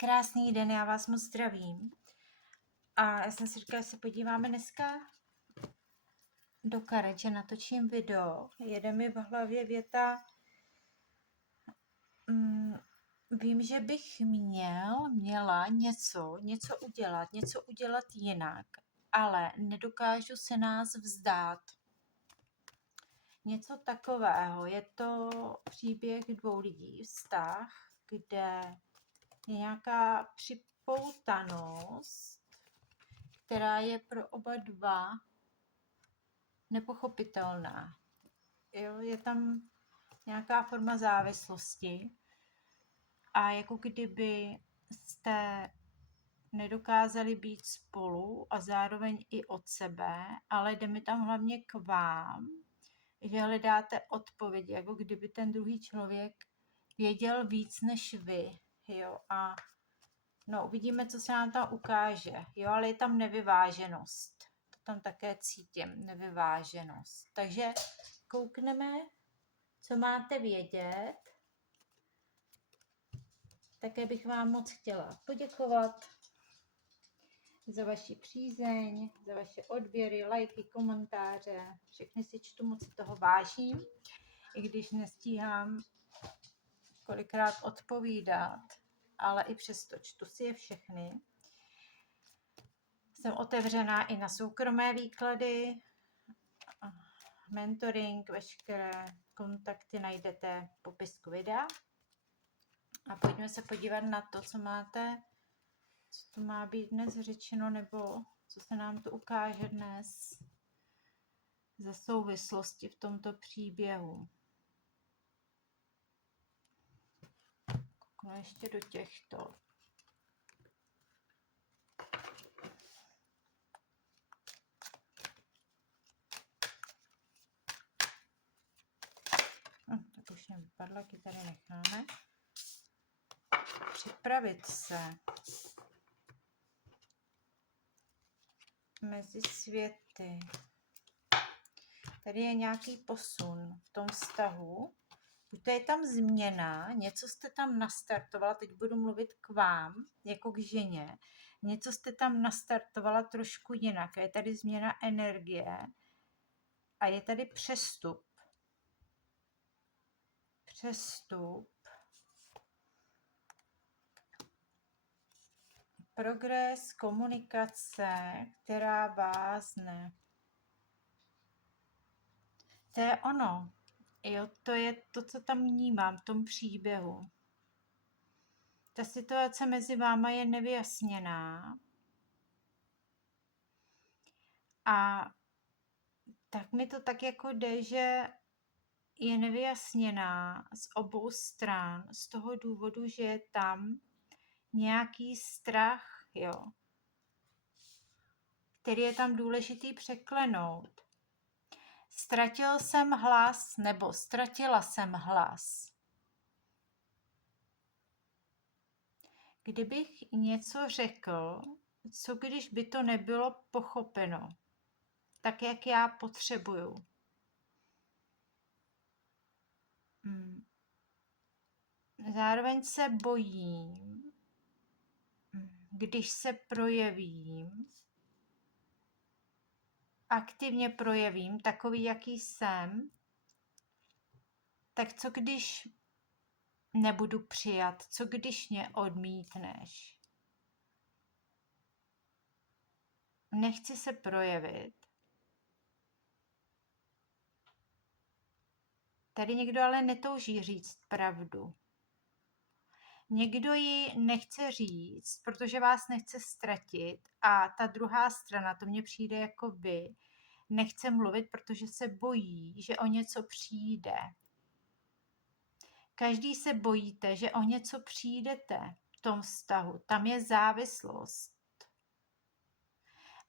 Krásný den, já vás moc zdravím. A já jsem si říkala, že se podíváme dneska do karet, že natočím video. Jede mi v hlavě věta, vím, že bych měla něco udělat jinak, ale nedokážu se nás vzdát. Něco takového. Je to příběh dvou lidí, vztah, kde je nějaká připoutanost, která je pro oba dva nepochopitelná. Jo, je tam nějaká forma závislosti a jako kdyby jste nedokázali být spolu a zároveň i od sebe, ale jde mi tam hlavně k vám, že hledáte odpovědi, jako kdyby ten druhý člověk věděl víc než vy. Jo, a no, uvidíme, co se nám tam ukáže. Jo, ale je tam nevyváženost. To tam také cítím, nevyváženost. Takže koukneme, co máte vědět. Také bych vám moc chtěla poděkovat za vaši přízeň, za vaše odběry, lajky, komentáře. Všechny si čtu, moc si toho vážím, i když nestíhám kolikrát odpovídat, ale i přesto čtu si je všechny. Jsem otevřená i na soukromé výklady, mentoring, veškeré kontakty najdete v popisku videa. A pojďme se podívat na to, co máte, co tu má být dnes řečeno, nebo co se nám tu ukáže dnes za souvislosti v tomto příběhu. Kouknu ještě do těchto. Tak už nevypadla, taky tady necháme. Připravit se mezi světy. Tady je nějaký posun v tom vztahu. Buď to je tam změna, něco jste tam nastartovala, teď budu mluvit k vám, jako k ženě. Něco jste tam nastartovala trošku jinak. Je tady změna energie a je tady přestup. Progres, komunikace, která vázne. To je ono. Jo, to je to, co tam vnímám v tom příběhu. Ta situace mezi váma je nevyjasněná. A tak mi to tak jako jde, že je nevyjasněná z obou stran z toho důvodu, že je tam nějaký strach, jo, který je tam důležitý překlenout. Ztratil jsem hlas nebo ztratila jsem hlas. Kdybych něco řekl, co když by to nebylo pochopeno, tak jak já potřebuju. Zároveň se bojím, když se projevím, aktivně projevím takový, jaký jsem, tak co když nebudu přijat, co když mě odmítneš? Nechci se projevit. Tady někdo ale netouží říct pravdu. Někdo ji nechce říct, protože vás nechce ztratit a ta druhá strana, to mně přijde jako vy, nechce mluvit, protože se bojí, že o něco přijde. Každý se bojíte, že o něco přijdete v tom vztahu. Tam je závislost.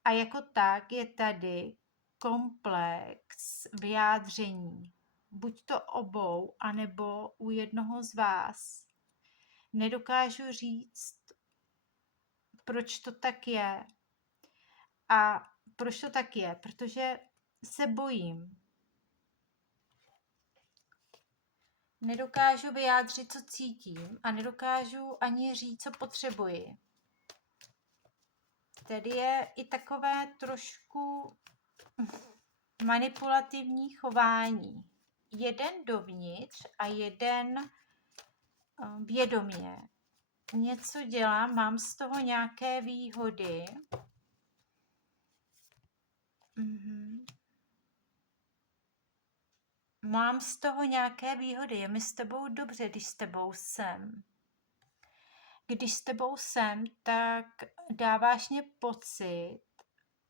A jako tak je tady komplex vyjádření. Buď to obou, anebo u jednoho z vás. Nedokážu říct, proč to tak je. A proč to tak je? Protože se bojím. nedokážu vyjádřit, co cítím a nedokážu ani říct, co potřebuji. Tedy je i takové trošku manipulativní chování. Jeden dovnitř a jeden vědomě. Něco dělám, mám z toho nějaké výhody. Mám z toho nějaké výhody, je mi s tebou dobře, když s tebou jsem. Když s tebou jsem, tak dáváš mě pocit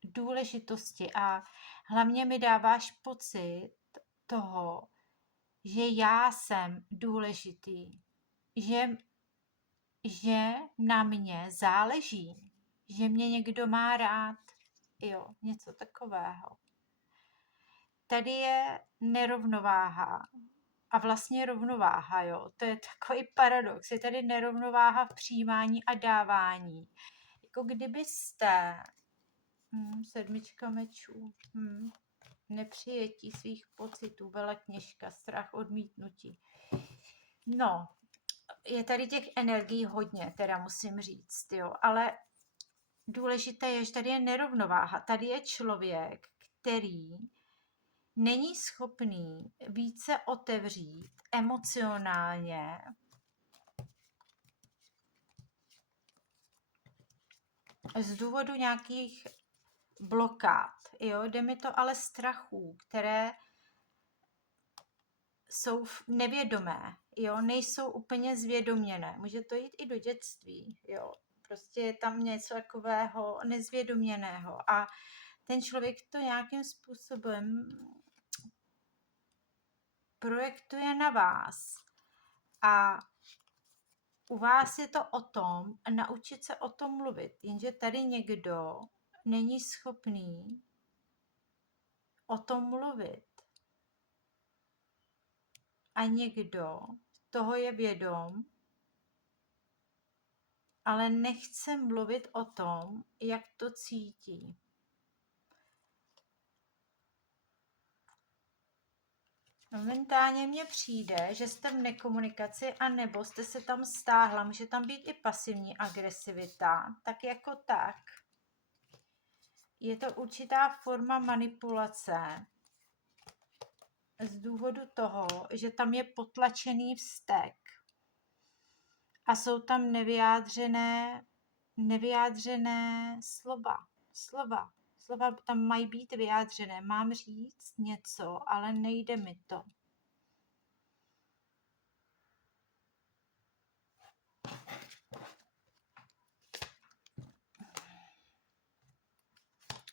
důležitosti a hlavně mi dáváš pocit toho, že já jsem důležitý, že na mě záleží, že mě někdo má rád, jo, něco takového. Tady je nerovnováha a vlastně rovnováha, jo, to je takový paradox, je tady nerovnováha v přijímání a dávání. Jako kdybyste, 7 mečů, nepřijetí svých pocitů, velekněžka, strach, odmítnutí. No, je tady těch energií hodně, teda musím říct, jo, ale důležité je, že tady je nerovnováha. Tady je člověk, který není schopný více otevřít emocionálně z důvodu nějakých blokád. Jo? Jde mi to ale strachů, které jsou nevědomé, jo? Nejsou úplně zvědoměné. Může to jít i do dětství. Jo? Prostě je tam něco takového nezvědoměného. A ten člověk to nějakým způsobem projektuje na vás. A u vás je to o tom, naučit se o tom mluvit, jenže tady někdo není schopný o tom mluvit. A někdo toho je vědom, ale nechce mluvit o tom, jak to cítí. Momentálně mně přijde, že jste v nekomunikaci a nebo jste se tam stáhla. Může tam být i pasivní agresivita, tak jako tak. Je to určitá forma manipulace z důvodu toho, že tam je potlačený vztek a jsou tam nevyjádřené slova. Slova tam mají být vyjádřené. Mám říct něco, ale nejde mi to.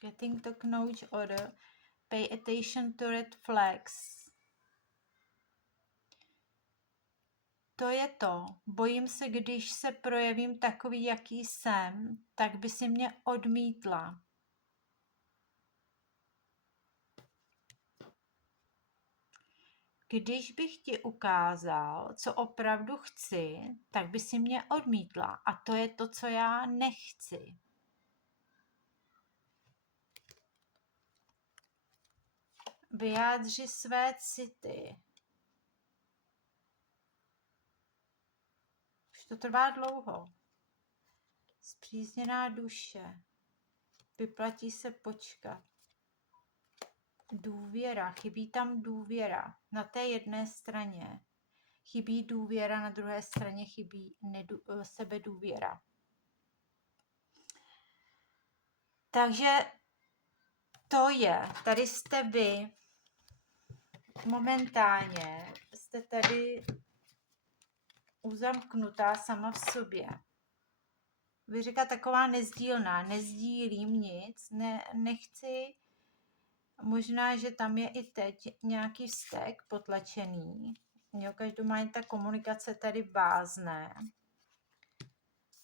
Getting to know each other. Pay attention to red flags. To je to. Bojím se, když se projevím takový, jaký jsem, tak by si mě odmítla. Když bych ti ukázal, co opravdu chci, tak by si mě odmítla. A to je to, co já nechci. Vyjádři své city. Už to trvá dlouho. Spřízněná duše. Vyplatí se počkat. Důvěra. Chybí tam důvěra. Na té jedné straně chybí důvěra, na druhé straně chybí sebedůvěra. Takže to je. Tady jste vy. Momentálně jste tady uzamknutá sama v sobě. Vy říká taková nezdílná, nezdílím nic, nechci, možná, že tam je i teď nějaký vztek potlačený. Jo, každopádně ta komunikace tady vázne.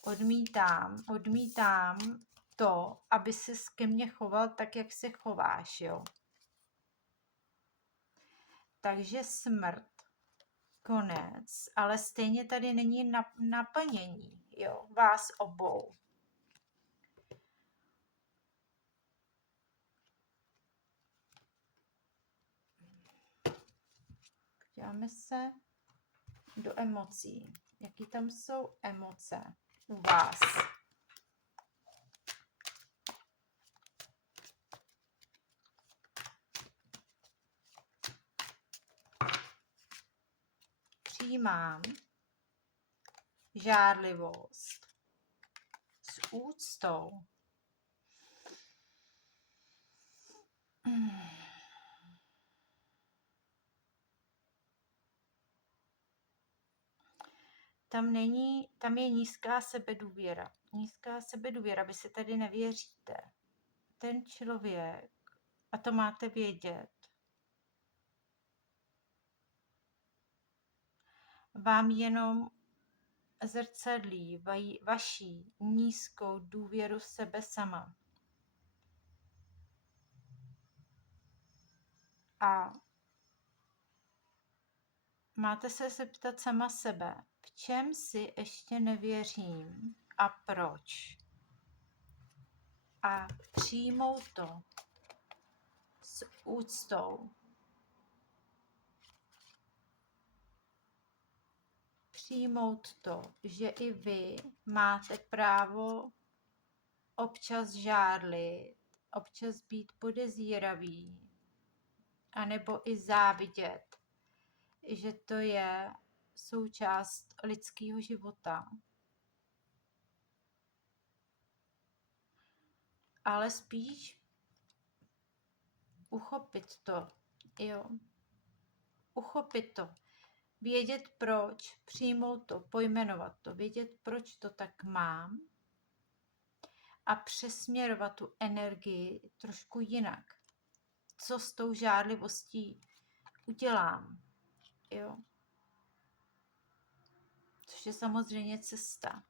Odmítám to, aby se ke mně choval tak, jak se chováš, jo. Takže smrt, konec, ale stejně tady není naplnění, jo, vás obou. Podíváme se. do emocí. Jaký tam jsou emoce u vás? Přijímám žárlivost s úctou. Tam je nízká sebedůvěra. Nízká sebedůvěra, vy si tady nevěříte. Ten člověk, a to máte vědět, vám jenom zrcadlí vaší nízkou důvěru v sebe sama. A máte se zeptat sama sebe, v čem si ještě nevěřím a proč. A přijmout to s úctou. Přijmout to, že i vy máte právo občas žárlit, občas být podezíravý, anebo i závidět, že to je součást lidského života. Ale spíš uchopit to, jo. Uchopit to. Vědět proč, přijmout to, pojmenovat to, vědět proč to tak mám a přesměrovat tu energii trošku jinak. Co s tou žárlivostí udělám, jo. Což je samozřejmě cesta.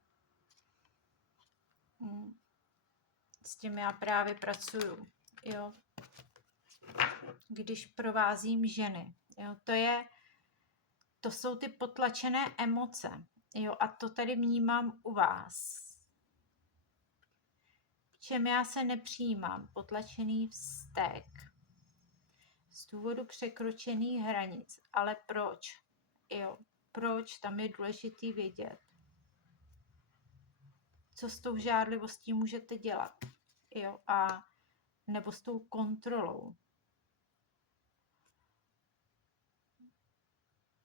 S tím já právě pracuju, jo. Když provázím ženy, jo, to jsou ty potlačené emoce, jo, a to tady vnímám u vás. V čem já se nepřijímám? Potlačený vztek. Z důvodu překročených hranic. Ale proč? Jo, proč? Tam je důležitý vědět. Co s tou žárlivostí můžete dělat? Jo, a nebo s tou kontrolou.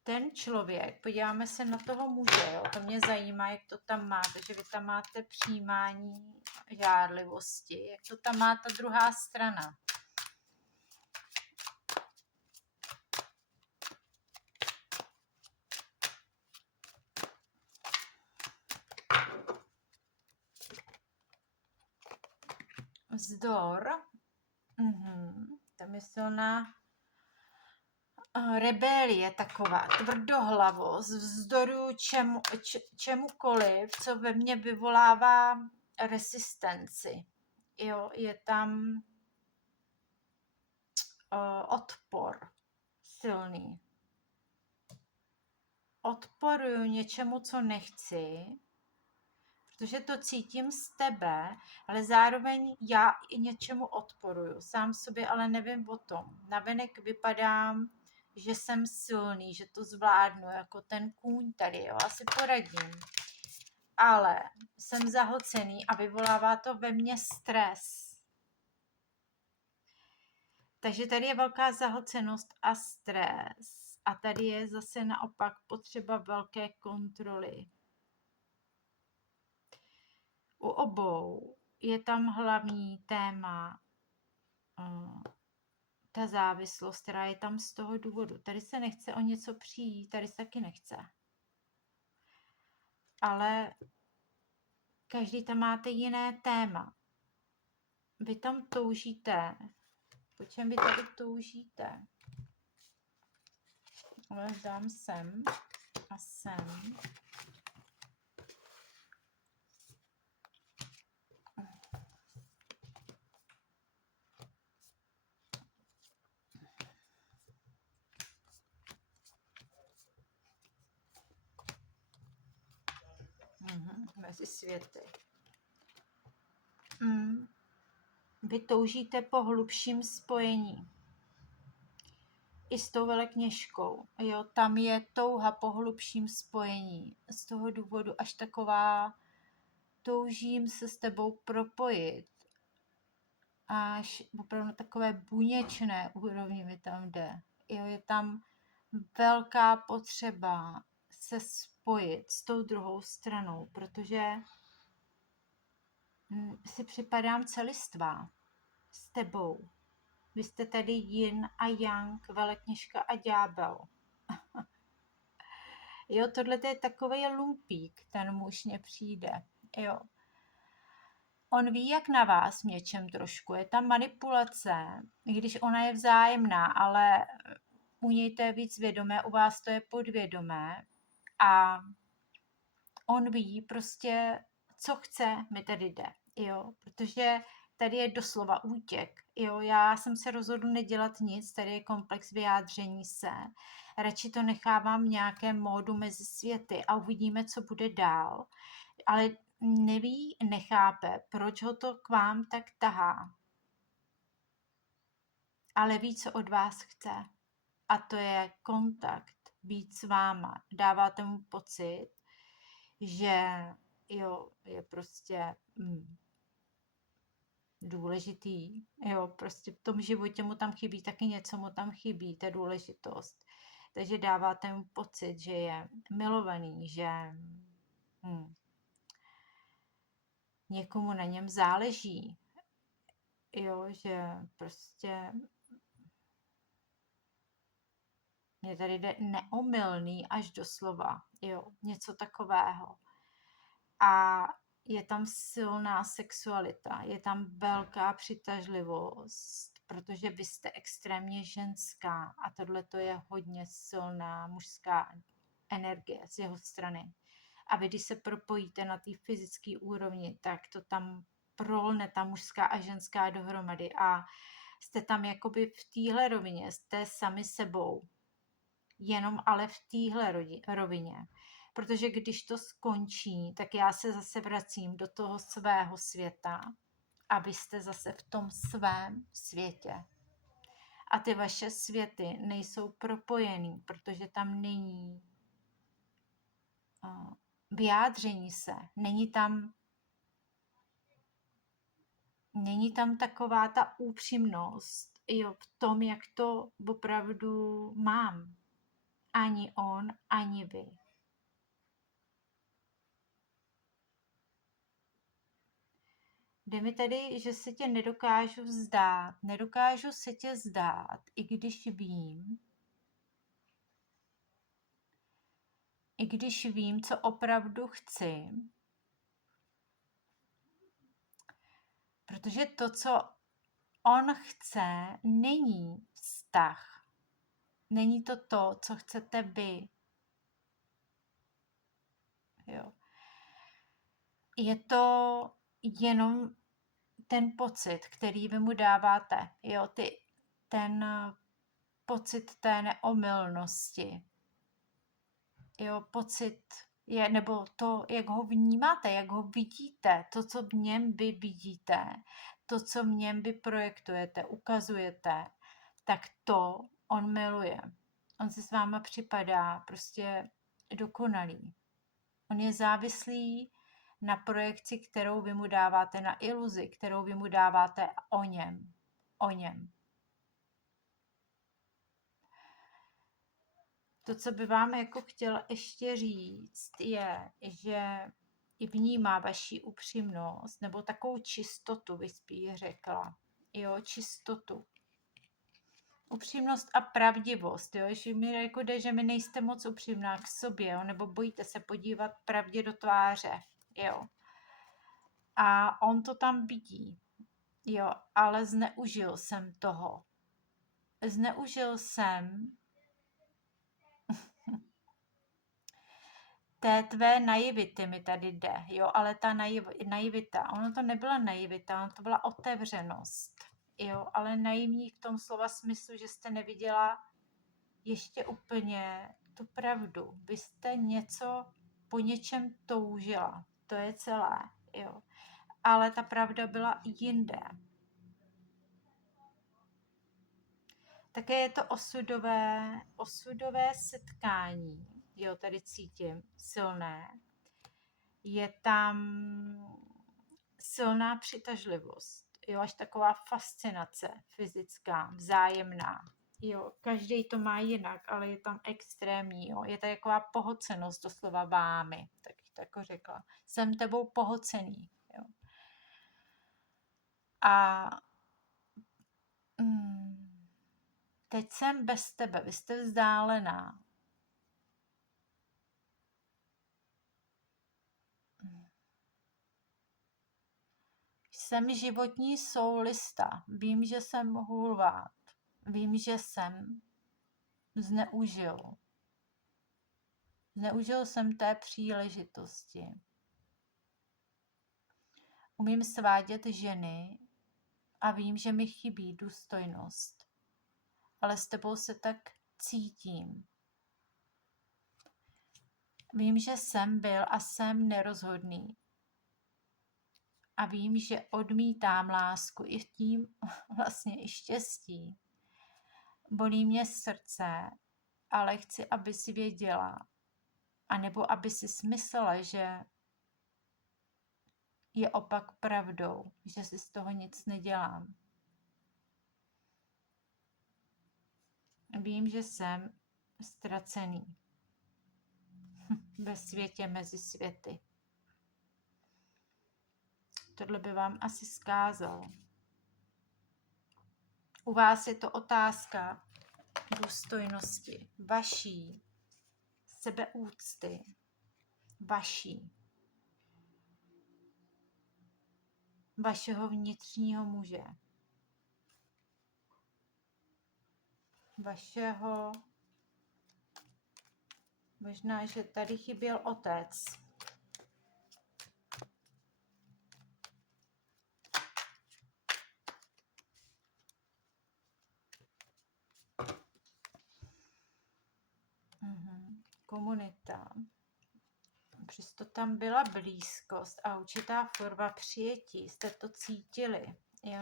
Ten člověk, podíváme se na toho muže, jo, to mě zajímá, jak to tam máte, že vy tam máte přijímání žárlivosti, jak to tam má ta druhá strana. Vzdor, tam je silná rebelie taková, tvrdohlavost, vzdoru čemukoliv, co ve mně vyvolává rezistenci. Jo, je tam odpor silný. Odporuju něčemu, co nechci, protože to cítím z tebe, ale zároveň já i něčemu odporuju. Sám sobě ale nevím o tom. Navenek vypadám, že jsem silný, že to zvládnu, jako ten kůň tady, jo, asi poradím. Ale jsem zahlcený a vyvolává to ve mně stres. Takže tady je velká zahlcenost a stres. A tady je zase naopak potřeba velké kontroly. U obou je tam hlavní téma ta závislost, která je tam z toho důvodu. Tady se nechce o něco přijít, tady se taky nechce. Ale každý tam máte jiné téma. Vy tam toužíte. Po čem vy tady toužíte? Ale dám sem a sem. Mezi světy. Vy toužíte po hlubším spojení. i s tou velekněžkou, jo, tam je touha po hlubším spojení. Z toho důvodu až taková toužím se s tebou propojit. Až opravdu na takové buněčné úrovni mi tam jde. Jo, je tam velká potřeba se spojit s tou druhou stranou, protože si připadám celistvá s tebou. Vy jste tady yin a yang, velekněžka a ďábel. Jo, tohle je takový lumpík, ten muž mně přijde. Jo. On ví, jak na vás v něčem trošku. Je tam manipulace, i když ona je vzájemná, ale u něj to je víc vědomé, u vás to je podvědomé. A on ví prostě, co chce, mi tady jde. Jo, protože tady je doslova útěk. Jo, já jsem se rozhodl nedělat nic, tady je komplex vyjádření se. Radši to nechávám v nějakém módu mezi světy a uvidíme, co bude dál. Ale neví, nechápe, proč ho to k vám tak tahá. Ale ví, co od vás chce. A to je kontakt, být s váma. Dáváte mu pocit, že jo, je prostě důležitý. Jo, prostě v tom životě mu tam chybí, taky něco mu tam chybí, ta důležitost. Takže dáváte mu pocit, že je milovaný, že někomu na něm záleží. Jo, že prostě mě tady jde neomylný až doslova, jo, něco takového. A je tam silná sexualita, je tam velká přitažlivost, protože vy jste extrémně ženská a tohle to je hodně silná mužská energie z jeho strany. A vy, když se propojíte na té fyzické úrovni, tak to tam prolne ta mužská a ženská dohromady a jste tam jakoby v téhle rovině, jste sami sebou, jenom ale v téhle rovině. Protože když to skončí, tak já se zase vracím do toho svého světa a vy jste zase v tom svém světě. A ty vaše světy nejsou propojený, protože tam není vyjádření se, není tam taková ta upřímnost, jo, v tom, jak to opravdu mám. Ani on, ani vy. Jde mi tady, že se tě nedokážu vzdát. Nedokážu se tě vzdát, i když vím, co opravdu chci. Protože to, co on chce, není vztah. Není to to, co chcete vy. Jo. Je to jenom ten pocit, který vy mu dáváte. Jo, ten pocit té neomylnosti. Jo, pocit je, nebo to, jak ho vnímáte, jak ho vidíte, to, co v něm vy vidíte, to, co v něm vy projektujete, ukazujete, tak to on miluje. On se s váma připadá prostě dokonalý. On je závislý na projekci, kterou vy mu dáváte, na iluzi, kterou vy mu dáváte o něm. O něm. To, co by vám jako chtěla ještě říct, je, že i vnímá vaši upřímnost, nebo takovou čistotu, by spíš řekla. Jo, čistotu. Upřímnost a pravdivost, jo, že mi jako jde, že mi nejste moc upřímná k sobě, jo, nebo bojíte se podívat pravdě do tváře, jo. A on to tam vidí, jo, ale zneužil jsem toho. Zneužil jsem té tvé naivity mi tady jde, jo, ale ta naivita, ono to nebyla naivita, ono to byla otevřenost, jo, ale naivní v tom slova smyslu, že jste neviděla ještě úplně tu pravdu. Vy jste něco po něčem toužila, to je celé, jo, ale ta pravda byla jinde. Také je to osudové setkání, jo, tady cítím, silné. Je tam silná přitažlivost, jo, až taková fascinace fyzická, vzájemná. Jo, každý to má jinak, ale je tam extrémní, jo. Je to taková pohlcenost doslova vámi, tak to jako řekla. Jsem tebou pohlcený, jo. A teď jsem bez tebe, vy jste vzdálená. Jsem životní soulista, vím, že jsem hulvát, vím, že jsem zneužil. Zneužil jsem té příležitosti. Umím svádět ženy a vím, že mi chybí důstojnost. Ale s tebou se tak cítím. Vím, že jsem byl a jsem nerozhodný. A vím, že odmítám lásku i tím vlastně i štěstí. Bolí mě srdce, ale chci, aby si věděla, anebo aby si smyslela, že je opak pravdou, že si z toho nic nedělám. Vím, že jsem ztracený ve světě mezi světy. Tohle by vám asi zkázal. U vás je to otázka důstojnosti, vaší, sebeúcty, vašeho vnitřního muže, vašeho, možná, že tady chyběl otec. Komunita. Přesto tam byla blízkost a určitá forma přijetí. Jste to cítili, jo,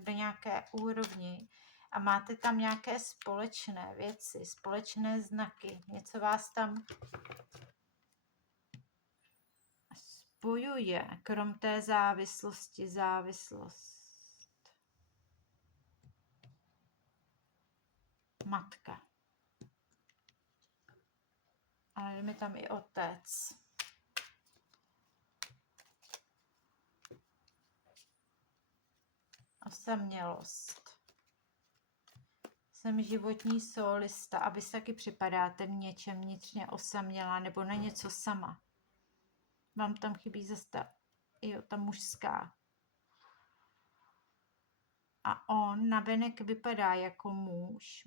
do nějaké úrovni a máte tam nějaké společné věci, společné znaky. Něco vás tam spojuje, krom té závislost. Matka. Ale je mi tam i otec. Osamělost. Jsem životní solista a vy se taky připadáte v něčem vnitřně osamělá nebo na něco sama. Vám tam chybí zase ta mužská. A on navenek vypadá jako muž.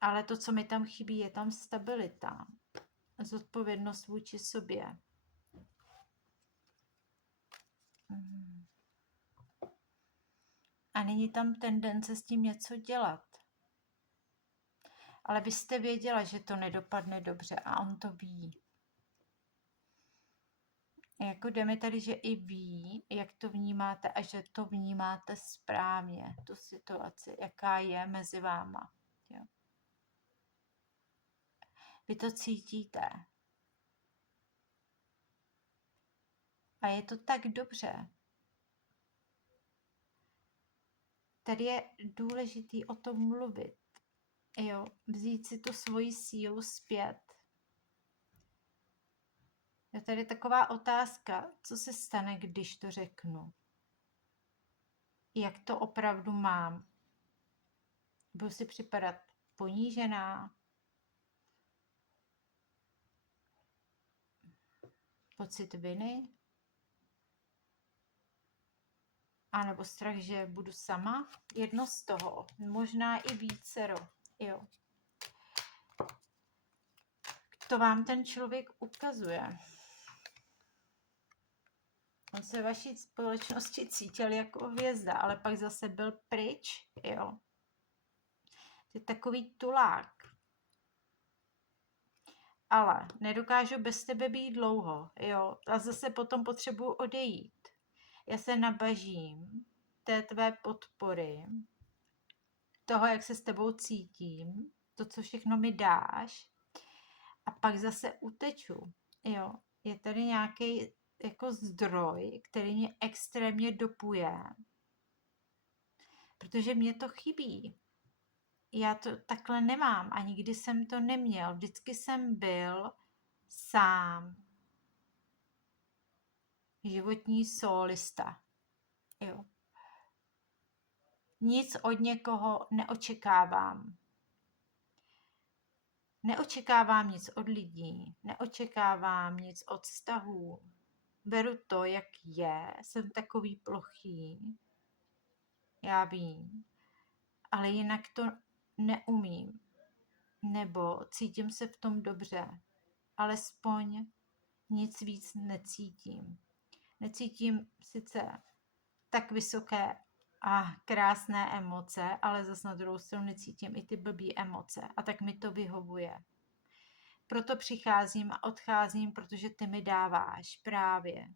Ale to, co mi tam chybí, je tam stabilita. Zodpovědnost vůči sobě. A není tam tendence s tím něco dělat. Ale vy jste věděla, že to nedopadne dobře a on to ví. Jako jde mi tady, že i ví, jak to vnímáte a že to vnímáte správně, tu situaci, jaká je mezi váma. Jo. Vy to cítíte. A je to tak dobře. Tady je důležitý o tom mluvit. Jo, vzít si tu svoji sílu zpět. Je tady taková otázka, co se stane, když to řeknu? Jak to opravdu mám? Budu si připadat ponížená? Pocit viny? A nebo strach, že budu sama? Jedno z toho. Možná i vícero. Jo. To vám ten člověk ukazuje. On se vaší společnosti cítil jako hvězda, ale pak zase byl pryč, jo. To je takový tulák. Ale nedokážu bez tebe být dlouho, jo. A zase potom potřebuji odejít. Já se nabažím té tvé podpory, toho, jak se s tebou cítím, to, co všechno mi dáš, a pak zase uteču. Jo, je tady nějaký jako zdroj, který mě extrémně dopuje, protože mě to chybí. Já to takhle nemám a nikdy jsem to neměl. Vždycky jsem byl sám. Životní sólista. Jo. Nic od někoho neočekávám. Neočekávám nic od lidí, neočekávám nic od vztahů. Beru to, jak je, jsem takový plochý, já vím, ale jinak to neumím, nebo cítím se v tom dobře, alespoň nic víc necítím. Necítím sice tak vysoké a krásné emoce, ale zase na druhou stranu necítím i ty blbý emoce a tak mi to vyhovuje. Proto přicházím a odcházím, protože ty mi dáváš právě.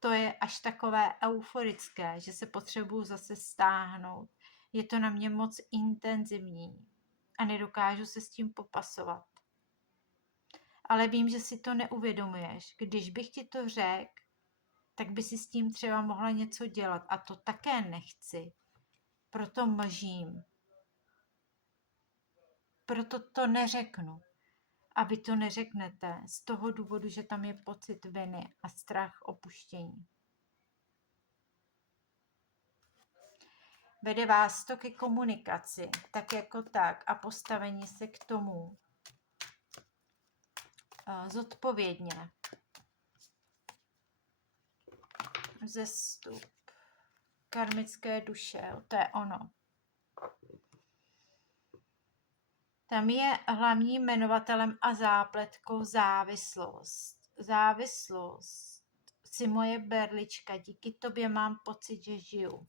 To je až takové euforické, že se potřebuju zase stáhnout. Je to na mě moc intenzivní a nedokážu se s tím popasovat. Ale vím, že si to neuvědomuješ. Když bych ti to řekl, tak by si s tím třeba mohla něco dělat. A to také nechci. Proto mlžím. Proto to neřeknu. A vy to neřeknete z toho důvodu, že tam je pocit viny a strach opuštění. Vede vás to ke komunikaci, tak jako tak, a postavení se k tomu zodpovědně. Vzestup. Karmické duše, to je ono. Tam je hlavním jmenovatelem a zápletkou závislost. Závislost. Jsi moje berlička, díky tobě mám pocit, že žiju.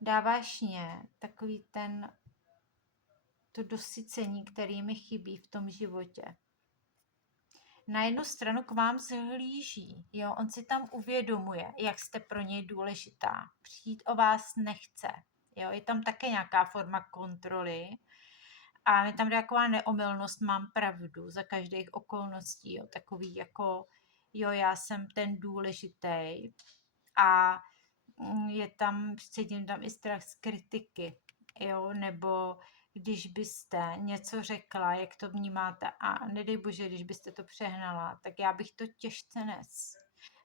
Dáváš mě takový to dosycení, který mi chybí v tom životě. Na jednu stranu k vám zhlíží, jo, on si tam uvědomuje, jak jste pro něj důležitá. Přijít o vás nechce, jo, je tam také nějaká forma kontroly a je tam taková neomylnost, mám pravdu za každých okolností, jo, takový jako, jo, já jsem ten důležitý a cítím tam i strach z kritiky, jo, nebo když byste něco řekla, jak to vnímáte a nedej bože, když byste to přehnala, tak já bych to těžce nes.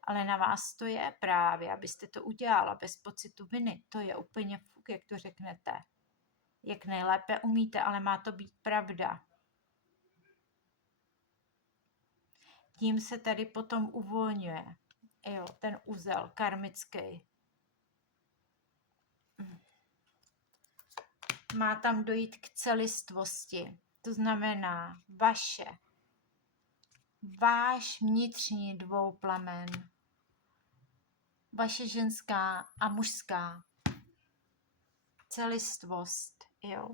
Ale na vás to je právě, abyste to udělala bez pocitu viny. To je úplně fuk, jak to řeknete. Jak nejlépe umíte, ale má to být pravda. Tím se tady potom uvolňuje, jo, ten uzel karmický. Má tam dojít k celistvosti. To znamená váš vnitřní dvouplamen, vaše ženská a mužská celistvost, jo.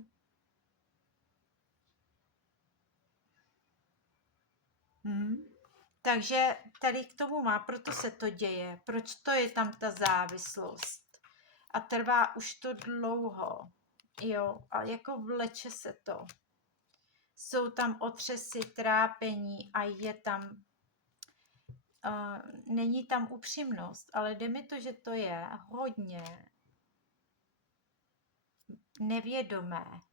Takže tady k tomu má, proto se to děje, proč to je tam ta závislost. A trvá už to dlouho, jo, a jako vleče se to. Jsou tam otřesy, trápení a je tam, není tam upřímnost, ale jde mi to, že to je hodně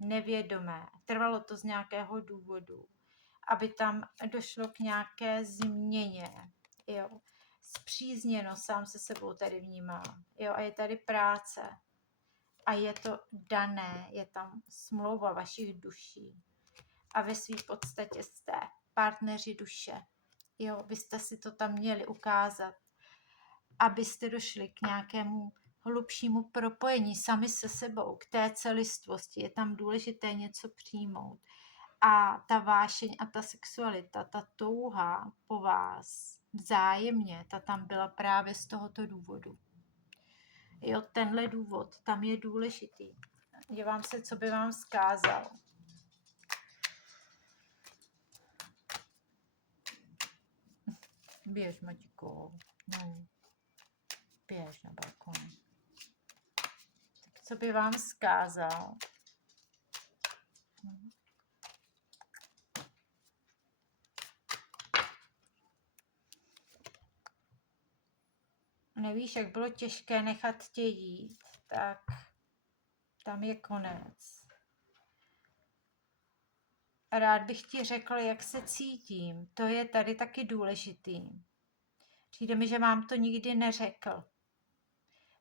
nevědomé. Trvalo to z nějakého důvodu, aby tam došlo k nějaké změně, jo. Spřízněno sám se sebou tady vnímá, jo, a je tady práce. A je to dané, je tam smlouva vašich duší. A ve své podstatě jste partneři duše. Jo, byste si to tam měli ukázat, abyste došli k nějakému hlubšímu propojení sami se sebou, k té celistvosti. Je tam důležité něco přijmout. A ta vášeň a ta sexualita, ta touha po vás vzájemně, ta tam byla právě z tohoto důvodu. Jo, tenhle důvod tam je důležitý. Dívám se, co by vám vzkázal. Běž, Maťko. No. Běž na balkon. Tak co by vám vzkázal? Nevíš, jak bylo těžké nechat tě jít, tak tam je konec. Rád bych ti řekl, jak se cítím. To je tady taky důležitý. Přijde mi, že vám to nikdy neřekl.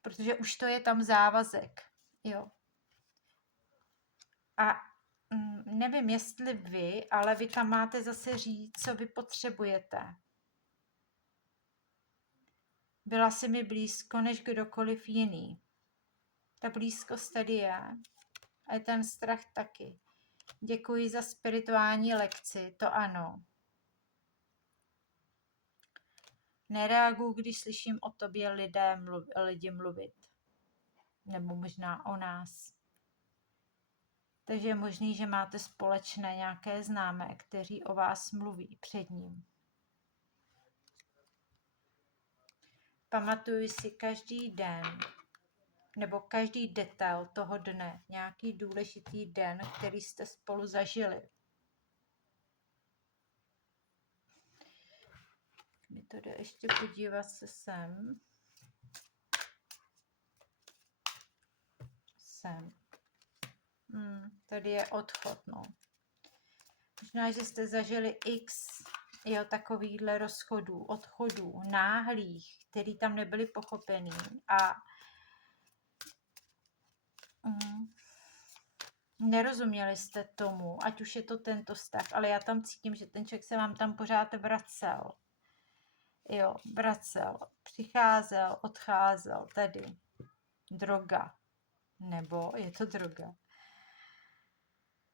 Protože už to je tam závazek. Jo. A nevím, jestli vy, ale vy tam máte zase říct, co vy potřebujete. Byla jsi mi blízko než kdokoliv jiný. Ta blízkost tady je. A je ten strach taky. Děkuji za spirituální lekci, to ano. Nereaguju, když slyším o tobě lidi mluvit. Nebo možná o nás. Takže je možný, že máte společné nějaké známé, kteří o vás mluví před ním. Pamatuju si každý den, nebo každý detail toho dne, nějaký důležitý den, který jste spolu zažili. Mi to jde ještě podívat se sem. Tady je odchod, no. Možná, že jste zažili x takovýchhle rozchodů, odchodů, náhlých, který tam nebyly pochopený a nerozuměli jste tomu, ať už je to tento vztah, ale já tam cítím, že ten člověk se vám tam pořád vracel. Jo, vracel, přicházel, odcházel, tady. Droga. Nebo je to droga.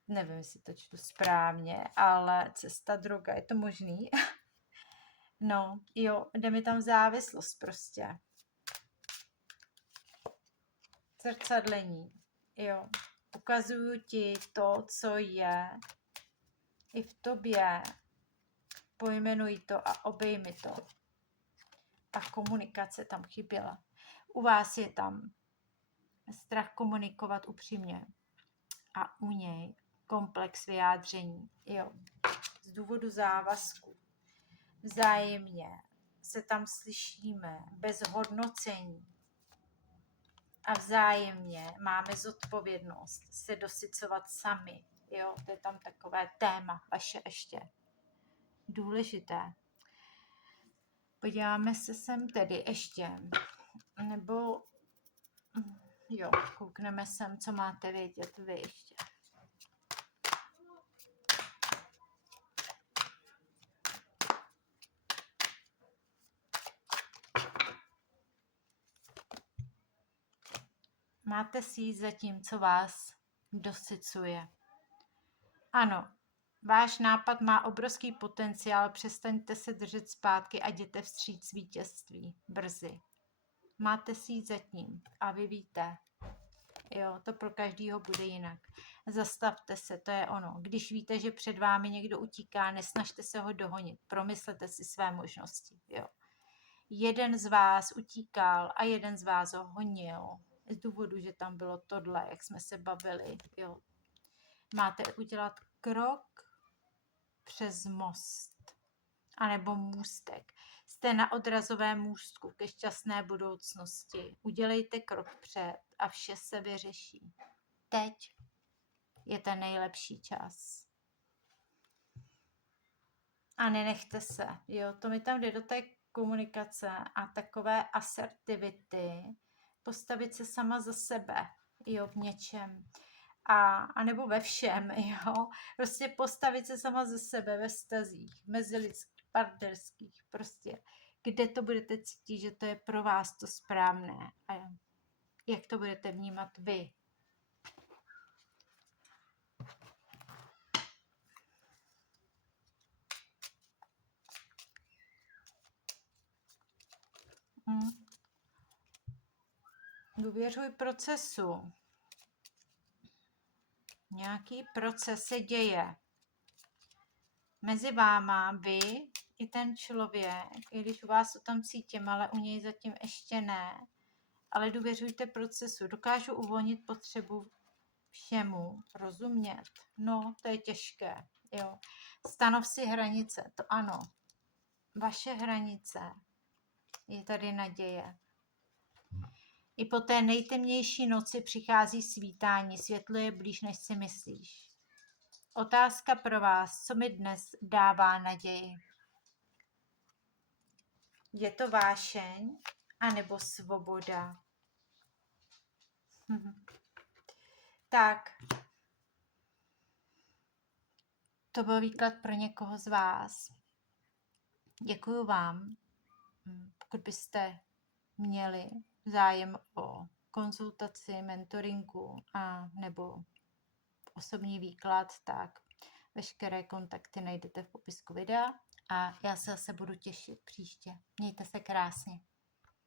Nevím, jestli to čtu správně, ale cesta droga, je to možný? No, jo, jde mi tam závislost prostě. Zrcadlení, jo. Ukazuju ti to, co je i v tobě. Pojmenuj to a obejmi to. A komunikace tam chyběla. U vás je tam strach komunikovat upřímně. A u něj komplex vyjádření. Jo. Z důvodu závazku. Vzájemně se tam slyšíme bez hodnocení. A vzájemně máme zodpovědnost se dosycovat sami. Jo, to je tam takové téma vaše ještě. Důležité. Podíváme se sem tedy ještě. Nebo jo, koukneme sem, co máte vědět vy ještě. Máte si jít za tím, co vás dosycuje. Ano, váš nápad má obrovský potenciál, přestaňte se držet zpátky a jděte vstříc vítězství brzy. Máte si jít za tím a vy víte. Jo, to pro každýho bude jinak. Zastavte se, to je ono. Když víte, že před vámi někdo utíká, nesnažte se ho dohonit. Promyslete si své možnosti. Jo. Jeden z vás utíkal a jeden z vás ho honil. Z důvodu, že tam bylo tohle, jak jsme se bavili. Jo. Máte udělat krok přes most. Anebo můstek. Jste na odrazovém můstku ke šťastné budoucnosti. Udělejte krok před a vše se vyřeší. Teď je ten nejlepší čas. A nenechte se. Jo, to mi tam jde do té komunikace a takové asertivity. Postavit se sama za sebe. Jo, v něčem. A nebo ve všem, jo. Prostě postavit se sama za sebe ve vztazích, mezilidských, partnerských, prostě. Kde to budete cítit, že to je pro vás to správné. A jak to budete vnímat vy. Důvěřuj procesu. Nějaký proces se děje. Mezi váma, vy i ten člověk, i když u vás to tam cítím, ale u něj zatím ještě ne, ale důvěřujte procesu. Dokážu uvolnit potřebu všemu, rozumět. No, to je těžké, jo. Stanov si hranice, to ano. Vaše hranice, je tady naděje. I po té nejtemnější noci přichází svítání, světlo je blíž, než si myslíš. Otázka pro vás, co mi dnes dává naději? Je to vášeň, anebo svoboda? Tak, to byl výklad pro někoho z vás. Děkuju vám. Pokud byste měli zájem o konzultaci, mentoringu a nebo osobní výklad, tak veškeré kontakty najdete v popisku videa a já se zase budu těšit příště. Mějte se krásně.